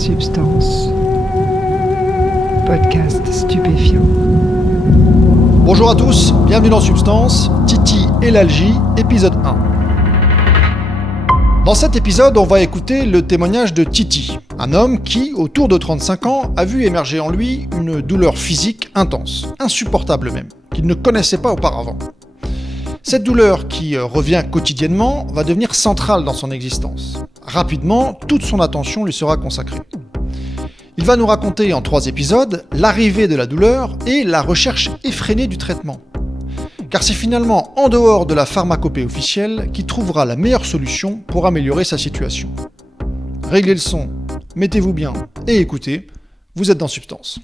Substance. Podcast stupéfiant. Bonjour à tous, bienvenue dans Substance, Titi et l'Algie, épisode 1. Dans cet épisode, on va écouter le témoignage de Titi, un homme qui, autour de 35 ans, a vu émerger en lui une douleur physique intense, insupportable même, qu'il ne connaissait pas auparavant. Cette douleur qui revient quotidiennement va devenir centrale dans son existence. Rapidement, toute son attention lui sera consacrée. Il va nous raconter en 3 épisodes l'arrivée de la douleur et la recherche effrénée du traitement. Car c'est finalement en dehors de la pharmacopée officielle qu'il trouvera la meilleure solution pour améliorer sa situation. Réglez le son, mettez-vous bien et écoutez, vous êtes dans Substance.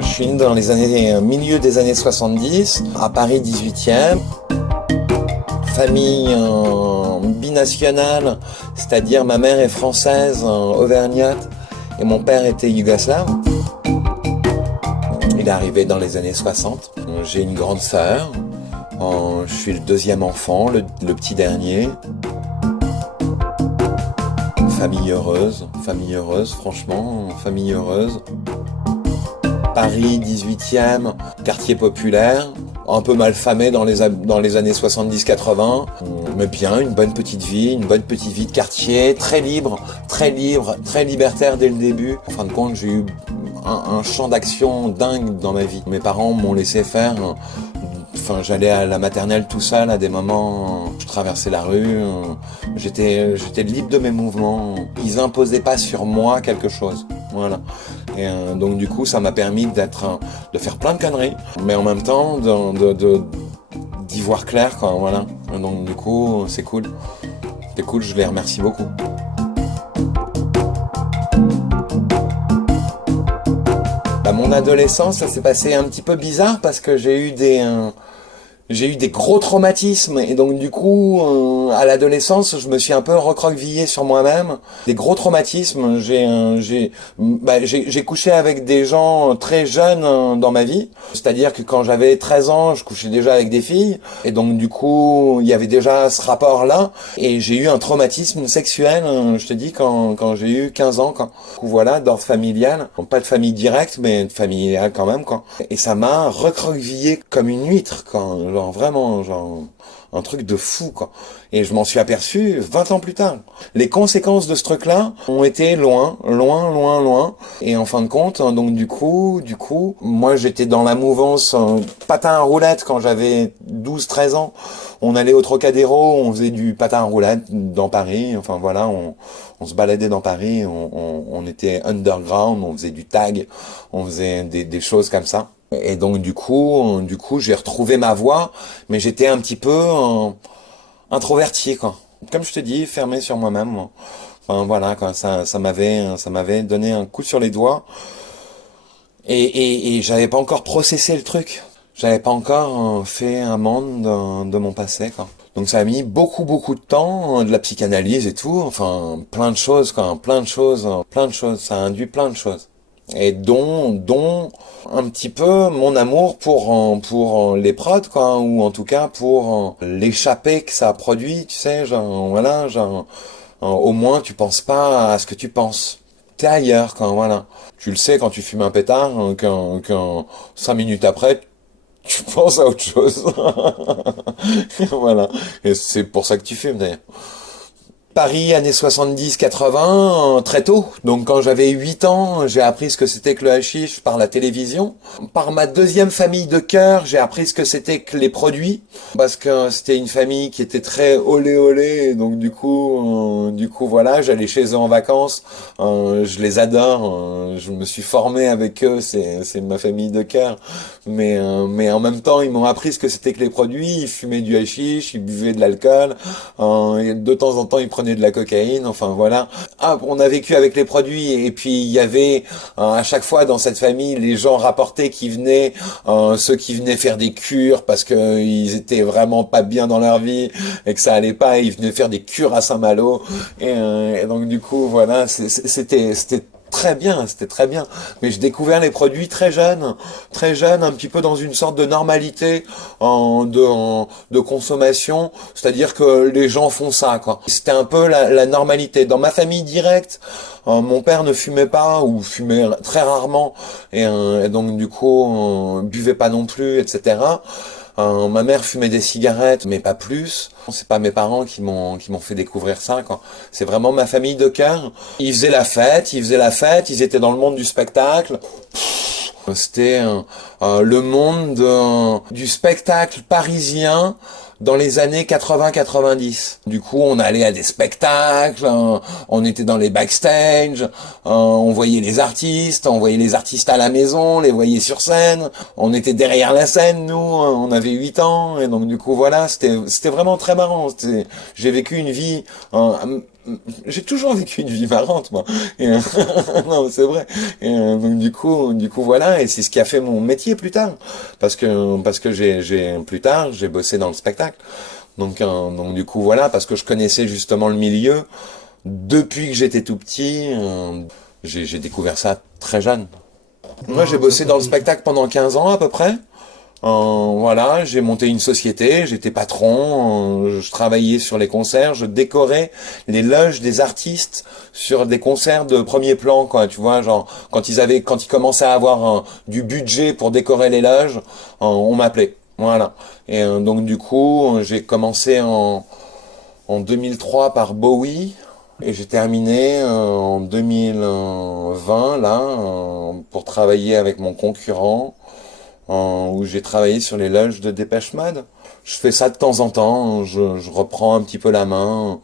Je suis né dans les milieu des années 70, à Paris 18e. Famille binationale, c'est-à-dire ma mère est française, auvergnate, et mon père était yougoslave. Il est arrivé dans les années 60. J'ai une grande sœur. Je suis le deuxième enfant, le petit dernier. Famille heureuse, franchement, famille heureuse. Paris 18e, quartier populaire, un peu mal famé dans les années 70-80, mais bien, une bonne petite vie de quartier, très libre, très libertaire dès le début. En fin de compte, j'ai eu un champ d'action dingue dans ma vie. Mes parents m'ont laissé faire. Enfin, j'allais à la maternelle tout seul à des moments, je traversais la rue, j'étais libre de mes mouvements. Ils imposaient pas sur moi quelque chose. Voilà. Et donc du coup, ça m'a permis de faire plein de conneries, mais en même temps d'y voir clair, quoi. Voilà. Et donc du coup, c'est cool. C'est cool, je les remercie beaucoup. Mon adolescence, ça s'est passé un petit peu bizarre parce que j'ai eu des gros traumatismes et donc du coup à l'adolescence je me suis un peu recroquevillé sur moi-même. Des gros traumatismes, j'ai couché avec des gens très jeunes dans ma vie, c'est-à-dire que quand j'avais 13 ans je couchais déjà avec des filles et donc du coup il y avait déjà ce rapport là et j'ai eu un traumatisme sexuel, je te dis quand j'ai eu 15 ans quoi. Voilà, d'ordre familial, pas de famille directe mais de familiale quand même quoi. Et ça m'a recroquevillé comme une huître quoi. Vraiment, un truc de fou, quoi. Et je m'en suis aperçu 20 ans plus tard. Les conséquences de ce truc-là ont été loin. Et en fin de compte, donc du coup, moi j'étais dans la mouvance patin à roulettes quand j'avais 12-13 ans. On allait au Trocadéro, on faisait du patin à roulettes dans Paris. Enfin voilà, on se baladait dans Paris, on était underground, on faisait du tag, on faisait des choses comme ça. Et donc du coup, j'ai retrouvé ma voie, mais j'étais un petit peu introverti, quoi. Comme je te dis, fermé sur moi-même. Enfin voilà, quoi. Ça m'avait donné un coup sur les doigts. Et j'avais pas encore processé le truc. J'avais pas encore fait un monde de mon passé, quoi. Donc ça a mis beaucoup de temps, de la psychanalyse et tout. Enfin, plein de choses, quoi. Plein de choses. Ça a induit plein de choses. Et dont un petit peu mon amour pour les prods quoi, ou en tout cas pour l'échappée que ça produit, tu sais, au moins tu penses pas à ce que tu penses, t'es ailleurs quand voilà, tu le sais quand tu fumes un pétard, quand 5 minutes après tu penses à autre chose. Voilà, et c'est pour ça que tu fumes d'ailleurs. Paris, années 70-80, très tôt. Donc quand j'avais 8 ans, j'ai appris ce que c'était que le hashish par la télévision. Par ma deuxième famille de cœur, j'ai appris ce que c'était que les produits. Parce que c'était une famille qui était très olé. Donc du coup voilà, j'allais chez eux en vacances. Je les adore. Je me suis formé avec eux. C'est ma famille de cœur. Mais en même temps, ils m'ont appris ce que c'était que les produits. Ils fumaient du hashish, ils buvaient de l'alcool. Et de temps en temps, ils prenaient prenait de la cocaïne, enfin voilà. Ah, on a vécu avec les produits, et puis il y avait à chaque fois dans cette famille, les gens rapportaient qui venaient, ceux qui venaient faire des cures parce que ils étaient vraiment pas bien dans leur vie et que ça allait pas, ils venaient faire des cures à Saint-Malo, et donc du coup voilà, c'était très bien, c'était très bien. Mais j'ai découvert les produits très jeune, un petit peu dans une sorte de normalité de consommation. C'est-à-dire que les gens font ça, quoi. C'était un peu la normalité. Dans ma famille directe, mon père ne fumait pas ou fumait très rarement, et donc du coup buvait pas non plus, etc. Ma mère fumait des cigarettes, mais pas plus. C'est pas mes parents qui m'ont fait découvrir ça, quoi. C'est vraiment ma famille de cœur. Ils faisaient la fête, ils étaient dans le monde du spectacle. C'était le monde du spectacle parisien dans les années 80-90. Du coup, on allait à des spectacles, on était dans les backstage, on voyait les artistes, à la maison, on les voyait sur scène, on était derrière la scène, nous, on avait 8 ans, et donc du coup, voilà, c'était vraiment très marrant. J'ai vécu une vie... j'ai toujours vécu une vie marrante, moi. Non, c'est vrai. Donc du coup voilà, et c'est ce qui a fait mon métier plus tard, parce que j'ai bossé dans le spectacle. Donc du coup voilà, parce que je connaissais justement le milieu depuis que j'étais tout petit. J'ai découvert ça très jeune. Moi, j'ai bossé dans le spectacle pendant 15 ans à peu près. Voilà, j'ai monté une société, j'étais patron, je travaillais sur les concerts, je décorais les loges des artistes sur des concerts de premier plan, quoi, tu vois, genre quand ils commençaient à avoir du budget pour décorer les loges, on m'appelait, voilà. Et donc du coup, j'ai commencé en 2003 par Bowie. Et j'ai terminé en 2020 là pour travailler avec mon concurrent, où j'ai travaillé sur les loges de Dépêche Mode. Je fais ça de temps en temps, je reprends un petit peu la main.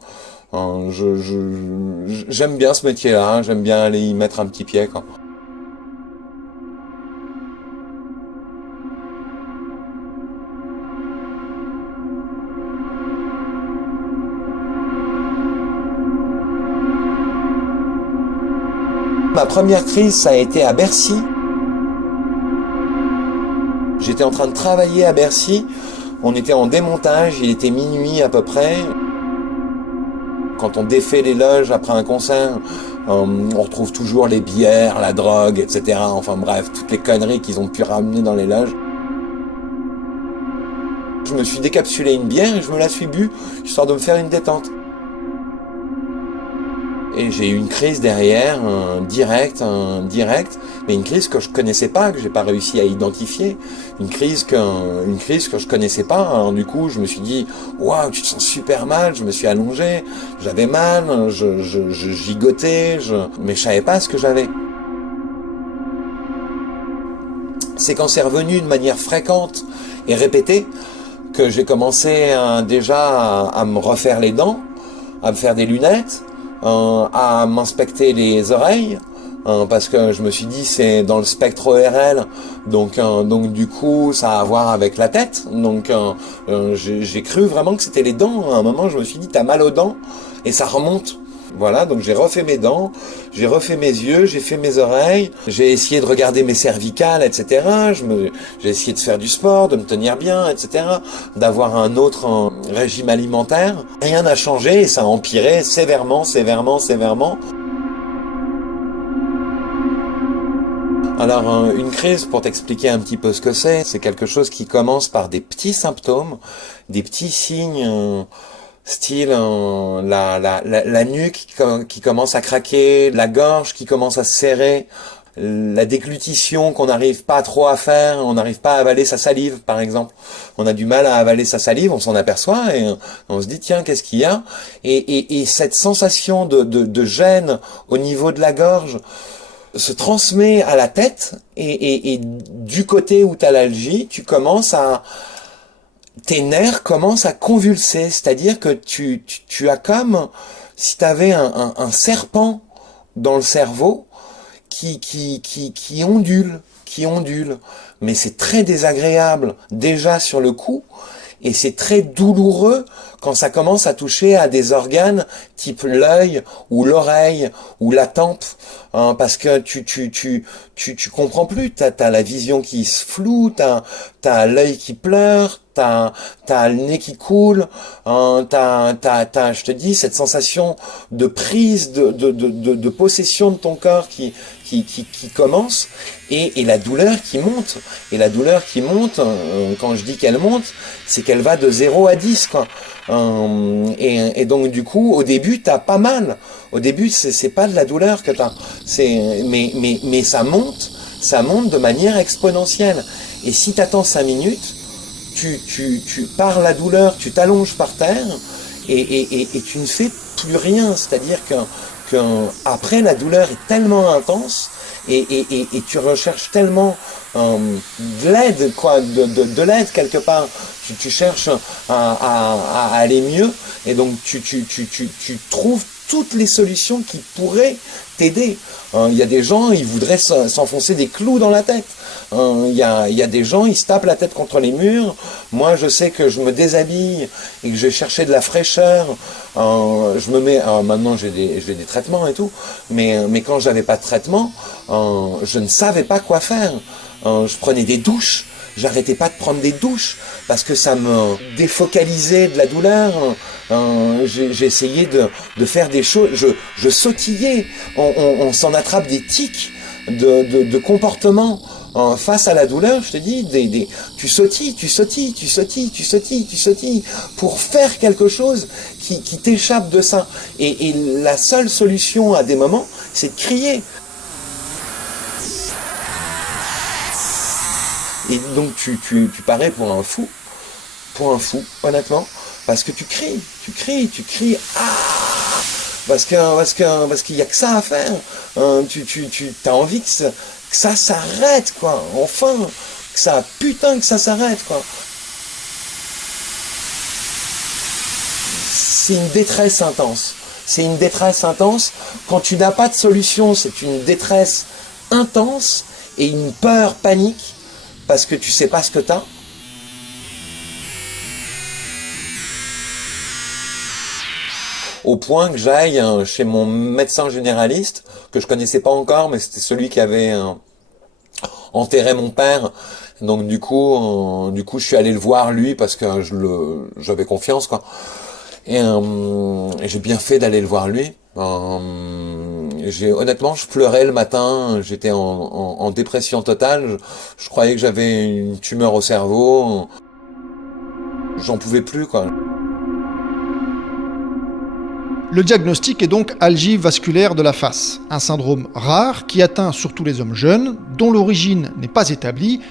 J'aime bien ce métier-là, j'aime bien aller y mettre un petit pied, quoi. Ma première crise, ça a été à Bercy. J'étais en train de travailler à Bercy, on était en démontage, il était minuit à peu près. Quand on défait les loges après un concert, on retrouve toujours les bières, la drogue, etc. Enfin bref, toutes les conneries qu'ils ont pu ramener dans les loges. Je me suis décapsulé une bière et je me la suis bu, histoire de me faire une détente. Et j'ai eu une crise derrière, directe, mais une crise que je connaissais pas, que j'ai pas réussi à identifier, une crise que je connaissais pas. Alors du coup, je me suis dit, waouh, tu te sens super mal. Je me suis allongé, j'avais mal, je gigotais, mais je savais pas ce que j'avais. C'est quand c'est revenu de manière fréquente et répétée que j'ai commencé déjà à me refaire les dents, à me faire des lunettes, à m'inspecter les oreilles, parce que je me suis dit c'est dans le spectre ORL, donc du coup ça a à voir avec la tête, donc j'ai cru vraiment que c'était les dents. À un moment je me suis dit t'as mal aux dents et ça remonte. Voilà, donc j'ai refait mes dents, j'ai refait mes yeux, j'ai fait mes oreilles, j'ai essayé de regarder mes cervicales, etc. J'ai essayé de faire du sport, de me tenir bien, etc. D'avoir un autre régime alimentaire. Rien n'a changé et ça a empiré sévèrement. Alors, une crise, pour t'expliquer un petit peu ce que c'est quelque chose qui commence par des petits symptômes, des petits signes... style la nuque qui commence à craquer, la gorge qui commence à se serrer, la déglutition qu'on n'arrive pas trop à faire, on n'arrive pas à avaler sa salive par exemple. On a du mal à avaler sa salive, on s'en aperçoit et on se dit tiens qu'est-ce qu'il y a, et cette sensation de gêne au niveau de la gorge se transmet à la tête, et du côté où t'as l'algie, tes nerfs commencent à convulser, c'est-à-dire que tu as comme si tu avais un serpent dans le cerveau qui ondule, mais c'est très désagréable déjà sur le coup, et c'est très douloureux quand ça commence à toucher à des organes type l'œil ou l'oreille ou la tempe, hein, parce que tu comprends plus, t'as la vision qui se floue, t'as l'œil qui pleure, t'as le nez qui coule, hein, je te dis, cette sensation de prise, de possession de ton corps qui commence, et la douleur qui monte. Et la douleur qui monte, quand je dis qu'elle monte, c'est qu'elle va de 0 à 10, quoi. Et donc du coup, au début, t'as pas mal. Au début, c'est pas de la douleur que t'as. Mais ça monte de manière exponentielle. Et si t'attends 5 minutes, tu pars la douleur, tu t'allonges par terre, et tu ne fais plus rien. C'est-à-dire que après, la douleur est tellement intense, et tu recherches tellement de l'aide, quoi, de l'aide quelque part. Tu cherches à aller mieux, et donc tu trouves toutes les solutions qui pourraient t'aider. Il y a des gens, ils voudraient s'enfoncer des clous dans la tête. Il y a des gens, ils se tapent la tête contre les murs. Moi, je sais que je me déshabille et que je vais chercher de la fraîcheur. Je me mets, maintenant j'ai des traitements et tout, mais quand j'avais pas de traitement, je ne savais pas quoi faire. Je prenais des douches. J'arrêtais pas de prendre des douches parce que ça me défocalisait de la douleur. J'ai essayé de faire des choses. Je sautillais. On s'en attrape des tics de comportement face à la douleur. Je te dis, tu sautilles pour faire quelque chose qui t'échappe de ça. Et la seule solution à des moments, c'est de crier. Et donc tu parais pour un fou, honnêtement, parce que tu cries, parce qu'il y a que ça à faire. Tu as envie que ça s'arrête, quoi, enfin, que ça s'arrête, quoi. C'est une détresse intense. Quand tu n'as pas de solution, c'est une détresse intense et une peur panique. Parce que tu sais pas ce que t'as. Au point que j'aille chez mon médecin généraliste, que je connaissais pas encore, mais c'était celui qui avait enterré mon père. Donc du coup, je suis allé le voir lui parce que j'avais confiance, quoi. Et j'ai bien fait d'aller le voir lui. Honnêtement, je pleurais le matin, j'étais en dépression totale, je croyais que j'avais une tumeur au cerveau, j'en pouvais plus, quoi. Le diagnostic est donc algie vasculaire de la face, un syndrome rare qui atteint surtout les hommes jeunes, dont l'origine n'est pas établie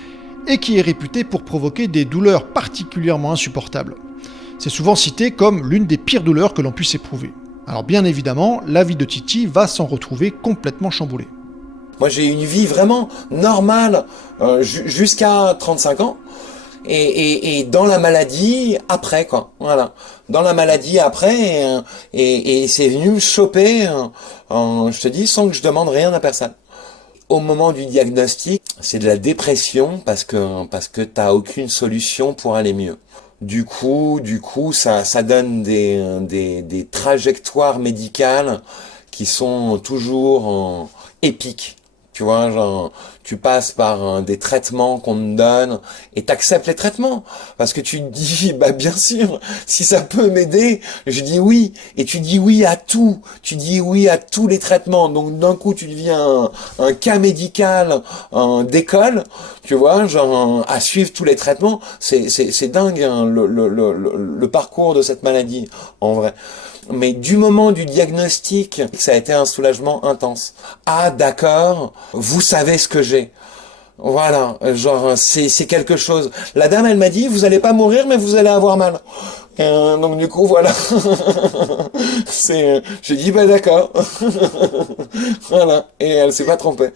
et qui est réputé pour provoquer des douleurs particulièrement insupportables. C'est souvent cité comme l'une des pires douleurs que l'on puisse éprouver. Alors bien évidemment, la vie de Titi va s'en retrouver complètement chamboulée. Moi j'ai eu une vie vraiment normale jusqu'à 35 ans et dans la maladie après, quoi. Voilà. Dans la maladie après et c'est venu me choper, je te dis, sans que je demande rien à personne. Au moment du diagnostic, c'est de la dépression parce que t'as aucune solution pour aller mieux. Du coup, ça donne des trajectoires médicales qui sont toujours épiques. Tu vois, genre, tu passes par des traitements qu'on te donne et t'acceptes les traitements. Parce que tu te dis, bah, bien sûr, si ça peut m'aider, je dis oui. Et tu dis oui à tout. Tu dis oui à tous les traitements. Donc, d'un coup, tu deviens un cas médical d'école. Tu vois, genre, à suivre tous les traitements. C'est dingue, hein, le parcours de cette maladie, en vrai. Mais du moment du diagnostic, ça a été un soulagement intense. Ah d'accord, vous savez ce que j'ai. Voilà, genre c'est quelque chose. La dame, elle m'a dit, vous allez pas mourir, mais vous allez avoir mal. Donc du coup, voilà. J'ai dit, bah d'accord. Voilà, et elle s'est pas trompée.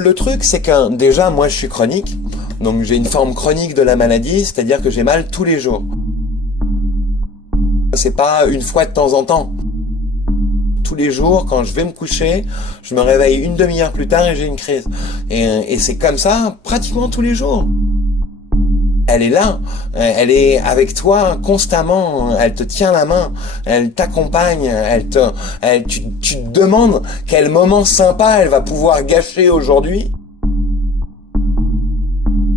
Le truc, c'est que déjà, moi, je suis chronique. Donc, j'ai une forme chronique de la maladie, c'est-à-dire que j'ai mal tous les jours. C'est pas une fois de temps en temps. Tous les jours, quand je vais me coucher, je me réveille une demi-heure plus tard et j'ai une crise. Et c'est comme ça pratiquement tous les jours. Elle est là, elle est avec toi constamment, elle te tient la main, elle t'accompagne, tu te demandes quel moment sympa elle va pouvoir gâcher aujourd'hui.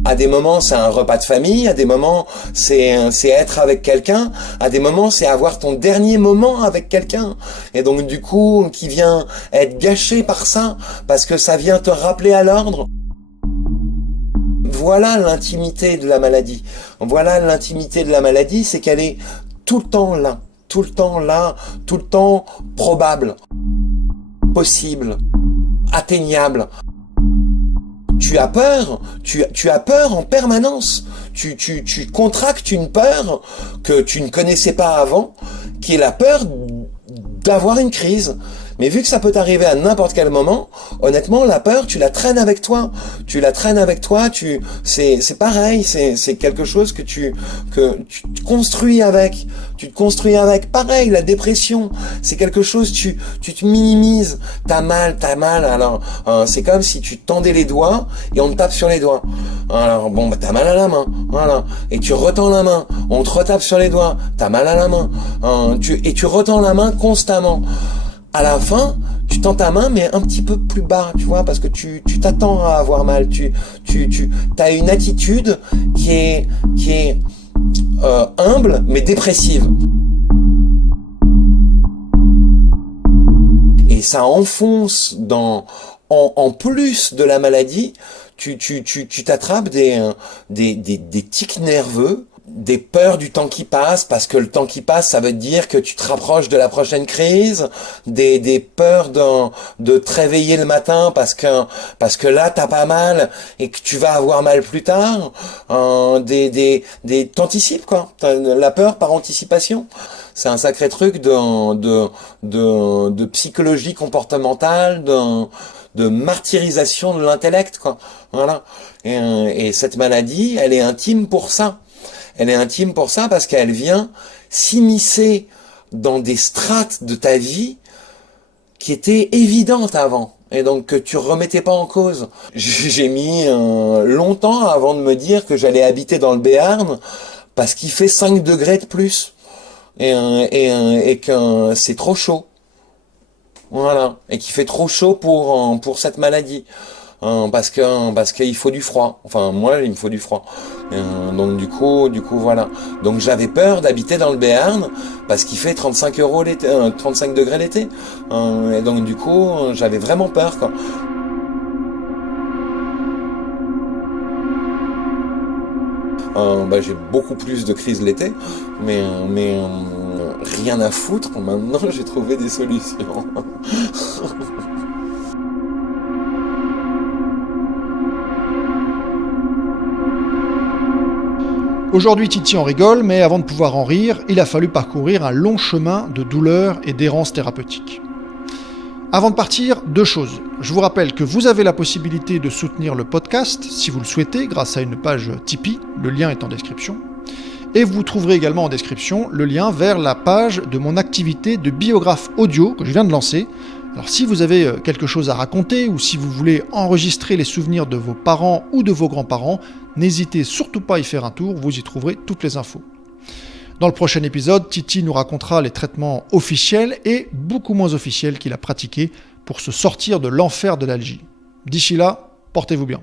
À des moments, c'est un repas de famille, à des moments, c'est être avec quelqu'un, à des moments, c'est avoir ton dernier moment avec quelqu'un. Et donc, du coup, qui vient être gâché par ça, parce que ça vient te rappeler à l'ordre. Voilà l'intimité de la maladie. Voilà l'intimité de la maladie, c'est qu'elle est tout le temps là, tout le temps là, tout le temps probable, possible, atteignable. Tu as peur, tu as peur en permanence. Tu contractes une peur que tu ne connaissais pas avant, qui est la peur d'avoir une crise. Mais vu que ça peut t'arriver à n'importe quel moment, honnêtement, la peur, tu la traînes avec toi. Tu la traînes avec toi, c'est pareil, c'est quelque chose que tu te construis avec. Tu te construis avec. Pareil, la dépression, c'est quelque chose, tu te minimises. T'as mal. Alors, c'est comme si tu tendais les doigts et on te tape sur les doigts. Alors, bon, bah, t'as mal à la main. Voilà. Et tu retends la main. On te retape sur les doigts. T'as mal à la main. Et tu retends la main constamment. À la fin, tu tends ta main, mais un petit peu plus bas, tu vois, parce que tu t'attends à avoir mal. Tu as une attitude qui est humble, mais dépressive. Et ça enfonce en plus de la maladie, tu t'attrapes des tics nerveux, des peurs du temps qui passe, parce que le temps qui passe, ça veut dire que tu te rapproches de la prochaine crise, des peurs de te réveiller le matin parce que là t'as pas mal et que tu vas avoir mal plus tard, t'anticipes quoi, la peur par anticipation. C'est un sacré truc de psychologie comportementale, de martyrisation de l'intellect quoi. Voilà. Et cette maladie, elle est intime pour ça. Elle est intime pour ça parce qu'elle vient s'immiscer dans des strates de ta vie qui étaient évidentes avant et donc que tu remettais pas en cause. J'ai mis longtemps avant de me dire que j'allais habiter dans le Béarn parce qu'il fait 5 degrés de plus et que c'est trop chaud. Voilà, et qu'il fait trop chaud pour cette maladie. Parce qu'il faut du froid. Enfin, moi, il me faut du froid. Donc du coup, voilà. Donc j'avais peur d'habiter dans le Béarn parce qu'il fait 35 degrés l'été. Et donc du coup, j'avais vraiment peur, quoi. J'ai beaucoup plus de crises l'été, mais rien à foutre. Maintenant, j'ai trouvé des solutions. Aujourd'hui, Titi en rigole, mais avant de pouvoir en rire, il a fallu parcourir un long chemin de douleur et d'errance thérapeutique. Avant de partir, 2 choses. Je vous rappelle que vous avez la possibilité de soutenir le podcast, si vous le souhaitez, grâce à une page Tipeee, le lien est en description. Et vous trouverez également en description le lien vers la page de mon activité de biographe audio que je viens de lancer. Alors si vous avez quelque chose à raconter ou si vous voulez enregistrer les souvenirs de vos parents ou de vos grands-parents, n'hésitez surtout pas à y faire un tour, vous y trouverez toutes les infos. Dans le prochain épisode, Titi nous racontera les traitements officiels et beaucoup moins officiels qu'il a pratiqués pour se sortir de l'enfer de l'algie. D'ici là, portez-vous bien.